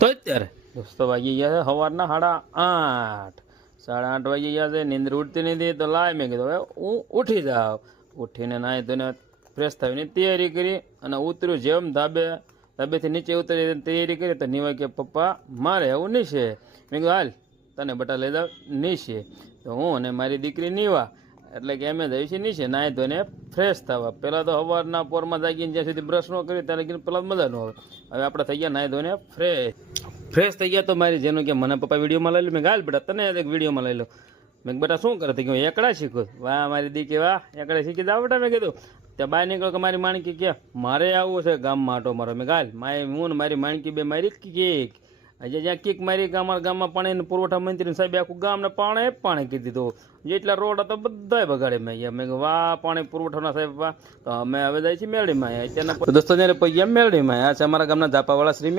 તો અત્યારે દોસ્તો વાગી ગયા છે સવારના 8:30. 8:30 વાગી ગયા છે. નીંદર ઉઠતી નથી તો લાય મેં કીધું હવે હું ઉઠી જાઉં. ઉઠીને નાહી ધોઈને ફ્રેશ થઈને તૈયારી કરી અને ઉતર્યું. જેમ ધાબેથી નીચે ઉતરી તૈયારી કરી તો નીવા કે પપ્પા મારે એવું નીચે. મેં કીધું હાલ તને બટા લઈ જાવ નીચે. તો હું અને મારી દીકરી નીવા એટલે કે અમે જઈએ છીએ નીચે નાહી ધોઈને ફ્રેશ થવા. પહેલાં તો સવારના પોરમાં જાગીને જ્યાં સુધી બ્રશ ન કર્યું ત્યાં લગીને પહેલાં મજા ન આવે. હવે આપણે થઈ ગયા નાહી ધોઈને ફ્રેશ થઈ ગયા. તો મારી જેનું કે મને પપ્પા વિડીયોમાં લઈ લો. મેં ગાલ બેટા તને એક વિડીયોમાં લઈ લો. મેં બેટા શું કરે કે એકડા શીખું. વાહ મારી દીકરી વાહ એકડા શીખી જાવ બેટા. મેં કીધું ત્યાં બહાર નીકળો કે મારી માણકી કે મારે આવવું છે ગામમાં આટો મારો. મેં ગાલ હું ને મારી માણકી બે મારી કેક આજે જ્યાં કેક મારી અમારા ગામમાં પાણીનો પુરવઠા મંત્રી સાહેબ આખું ગામને પાણી કરી દીધું. જેટલા રોડ હતા બધા બગાડે. મેં વાહ પાણી પુરવઠાના સાહેબ વાહ. તો અમે હવે જાય છીએ મેળીમાં. અત્યારના દોસ્તો જયારે પૈયા મેળીમાં આ છે અમારા ગામના ઝાપાવાળા શ્રી